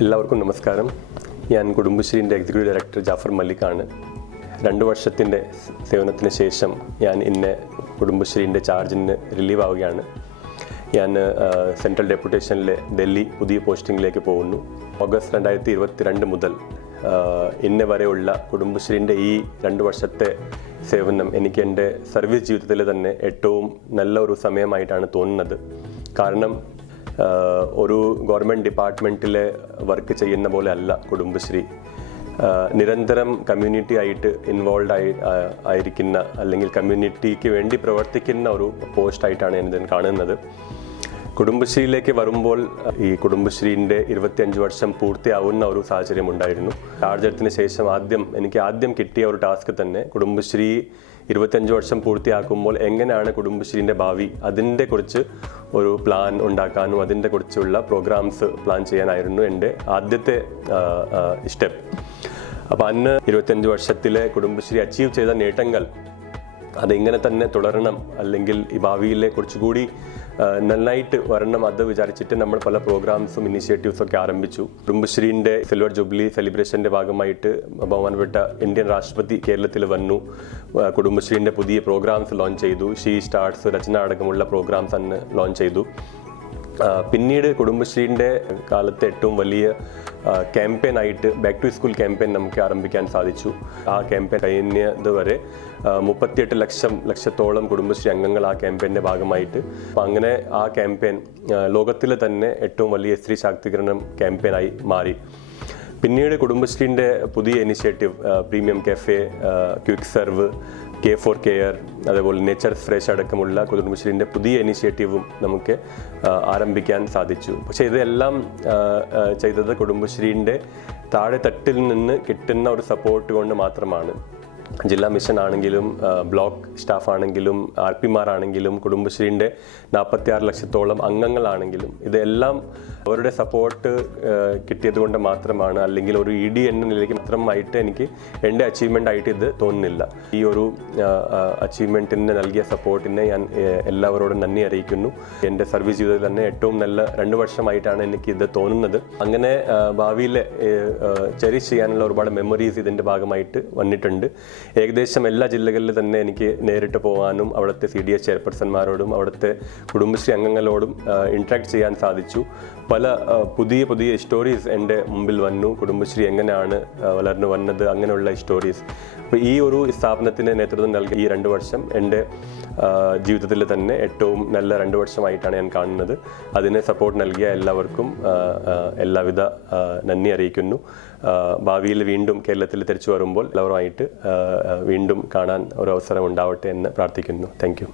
എല്ലാവർക്കും നമസ്കാരം. ഞാൻ കുടുംബശ്രീന്റെ എക്സിക്യൂട്ടീവ് ഡയറക്ടർ ജാഫർ മല്ലിക്കാണ്. രണ്ട് വർഷത്തിന്റെ സേവനത്തിന് ശേഷം ഞാൻ ഇന്ന് കുടുംബശ്രീന്റെ ചാർജിന് റിലീവ് ആവുകയാണ്. ഞാൻ സെൻട്രൽ ഡെപ്യൂട്ടേഷനിലെ ഡൽഹി പുതിയ പോസ്റ്റിങ്ങിലേക്ക് പോകുന്നു. ഓഗസ്റ്റ് രണ്ടായിരത്തി ഇരുപത്തിരണ്ട് മുതൽ ഇന്ന് വരെയുള്ള കുടുംബശ്രീന്റെ ഈ രണ്ട് വർഷത്തെ സേവനം എനിക്ക് എന്റെ സർവീസ് ജീവിതത്തിൽ തന്നെ ഏറ്റവും നല്ല ഒരു സമയമായിട്ടാണ് തോന്നുന്നത്. കാരണം ഒരു ഗവൺമെന്റ് ഡിപ്പാർട്ട്മെന്റിലെ വർക്ക് ചെയ്യുന്ന പോലെ അല്ല കുടുംബശ്രീ. നിരന്തരം കമ്മ്യൂണിറ്റി ആയിട്ട് ഇൻവോൾവ് ആയി ആയിരിക്കുന്ന അല്ലെങ്കിൽ കമ്മ്യൂണിറ്റിക്ക് വേണ്ടി പ്രവർത്തിക്കുന്ന ഒരു പോസ്റ്റായിട്ടാണ് ഞാൻ ഇതിന് കാണുന്നത്. കുടുംബശ്രീയിലേക്ക് വരുമ്പോൾ ഈ കുടുംബശ്രീന്റെ ഇരുപത്തിയഞ്ച് വർഷം പൂർത്തിയാവുന്ന ഒരു സാഹചര്യം ഉണ്ടായിരുന്നു. ചാർജത്തിന് ശേഷം ആദ്യം എനിക്ക് ആദ്യം കിട്ടിയ ഒരു ടാസ്ക് തന്നെ കുടുംബശ്രീ ഇരുപത്തിയഞ്ച് വർഷം പൂർത്തിയാക്കുമ്പോൾ എങ്ങനെയാണ് കുടുംബശ്രീന്റെ ഭാവി? അതിന്റെ കുറിച്ച് ഒരു പ്ലാൻ ഉണ്ടാക്കാനും അതിന്റെ കുറിച്ചുള്ള പ്രോഗ്രാംസ് പ്ലാൻ ചെയ്യാനായിരുന്നു എന്റെ ആദ്യത്തെ സ്റ്റെപ്പ്. അപ്പോൾ അന്ന് ഇരുപത്തിയഞ്ച് വർഷത്തിലെ കുടുംബശ്രീ അച്ചീവ് ചെയ്ത നേട്ടങ്ങൾ അതിങ്ങനെ തന്നെ തുടരണം. അല്ലെങ്കിൽ ഈ ഭാവിയിലെ കുറച്ചുകൂടി നന്നായിട്ട് വരണം അത് വിചാരിച്ചിട്ട് നമ്മൾ പല പ്രോഗ്രാംസും ഇനിഷ്യേറ്റീവ്സും ഒക്കെ ആരംഭിച്ചു. കുടുംബശ്രീന്റെ സിൽവർ ജൂബിലി സെലിബ്രേഷന്റെ ഭാഗമായിട്ട് ബഹുമാനപ്പെട്ട ഇന്ത്യൻ രാഷ്ട്രപതി കേരളത്തിൽ വന്നു. കുടുംബശ്രീന്റെ പുതിയ പ്രോഗ്രാംസ് ലോഞ്ച് ചെയ്തു. ഷീ സ്റ്റാർട്സ് രചന അടക്കമുള്ള പ്രോഗ്രാംസ് അന്ന് ലോഞ്ച് ചെയ്തു. പിന്നീട് കുടുംബശ്രീന്റെ കാലത്തെ ഏറ്റവും വലിയ ക്യാമ്പയിൻ ആയിട്ട് ബാക്ക് ടു സ്കൂൾ ക്യാമ്പയിൻ നമുക്ക് ആരംഭിക്കാൻ സാധിച്ചു. ആ ക്യാമ്പയിൻ കഴിഞ്ഞത് വരെ മുപ്പത്തിയെട്ട് ലക്ഷം ലക്ഷത്തോളം കുടുംബശ്രീ അംഗങ്ങൾ ആ ക്യാമ്പയിന്റെ ഭാഗമായിട്ട്. അപ്പം അങ്ങനെ ആ ക്യാമ്പയിൻ ലോകത്തിലെ തന്നെ ഏറ്റവും വലിയ സ്ത്രീ ശാക്തീകരണം ക്യാമ്പയിനായി മാറി. പിന്നീട് കുടുംബശ്രീന്റെ പുതിയ initiative premium cafe quick serve K for care അതേപോലെ നേച്ചർ ഫ്രഷ് അടക്കമുള്ള കുടുംബശ്രീന്റെ പുതിയ ഇനിഷ്യേറ്റീവും നമുക്ക് ആരംഭിക്കാൻ സാധിച്ചു. പക്ഷേ ഇതെല്ലാം ചെയ്തത് കുടുംബശ്രീന്റെ താഴെ തട്ടിൽ നിന്ന് കിട്ടുന്ന ഒരു സപ്പോർട്ട് കൊണ്ട് മാത്രമാണ്. ജില്ലാ മിഷൻ ആണെങ്കിലും ബ്ലോക്ക് സ്റ്റാഫ് ആണെങ്കിലും ആർ പിമാരാണെങ്കിലും കുടുംബശ്രീന്റെ നാൽപ്പത്തി ആറ് ലക്ഷത്തോളം അംഗങ്ങളാണെങ്കിലും ഇതെല്ലാം അവരുടെ സപ്പോർട്ട് കിട്ടിയത് കൊണ്ട് മാത്രമാണ്. അല്ലെങ്കിൽ ഒരു ഇ ഡി എന്ന നിലയ്ക്ക് മാത്രമായിട്ട് എനിക്ക് എന്റെ അച്ചീവ്മെന്റ് ആയിട്ട് ഇത് തോന്നുന്നില്ല. ഈ ഒരു അച്ചീവ്മെന്റിന് നൽകിയ സപ്പോർട്ടിനെ ഞാൻ എല്ലാവരോടും നന്ദി അറിയിക്കുന്നു. എന്റെ സർവീസ് ജീവിതത്തിൽ തന്നെ ഏറ്റവും നല്ല രണ്ട് വർഷമായിട്ടാണ് എനിക്ക് ഇത് തോന്നുന്നത്. അങ്ങനെ ഭാവിയിൽ ചെറിഷ് ചെയ്യാനുള്ള ഒരുപാട് മെമ്മറീസ് ഇതിന്റെ ഭാഗമായിട്ട് വന്നിട്ടുണ്ട്. ഏകദേശം എല്ലാ ജില്ലകളിൽ തന്നെ എനിക്ക് നേരിട്ട് പോകാനും അവിടുത്തെ സി ഡി എസ് ചെയർപേഴ്സന്മാരോടും അവിടുത്തെ കുടുംബശ്രീ അംഗങ്ങളോടും ഇൻട്രാക്ട് ചെയ്യാൻ സാധിച്ചു. പല പുതിയ പുതിയ സ്റ്റോറീസ് എന്റെ മുമ്പിൽ വന്നു. കുടുംബശ്രീ എങ്ങനെയാണ് വളർന്നു വന്നത് അങ്ങനെയുള്ള സ്റ്റോറീസ് അപ്പോൾ ഈ ഒരു സ്ഥാപനത്തിന് നേതൃത്വം നൽകിയ ഈ രണ്ട് വർഷം എന്റെ ജീവിതത്തിൽ തന്നെ ഏറ്റവും നല്ല രണ്ട് വർഷമായിട്ടാണ് ഞാൻ കാണുന്നത്. അതിനെ സപ്പോർട്ട് നൽകിയ എല്ലാവർക്കും എല്ലാവിധ നന്ദി അറിയിക്കുന്നു. ഭാവിയിൽ വീണ്ടും കേരളത്തിൽ തിരിച്ചു വരുമ്പോൾ എല്ലാവരുമായിട്ട് വീണ്ടും കാണാൻ ഒരു അവസരം ഉണ്ടാവട്ടെ എന്ന് പ്രാർത്ഥിക്കുന്നു. താങ്ക്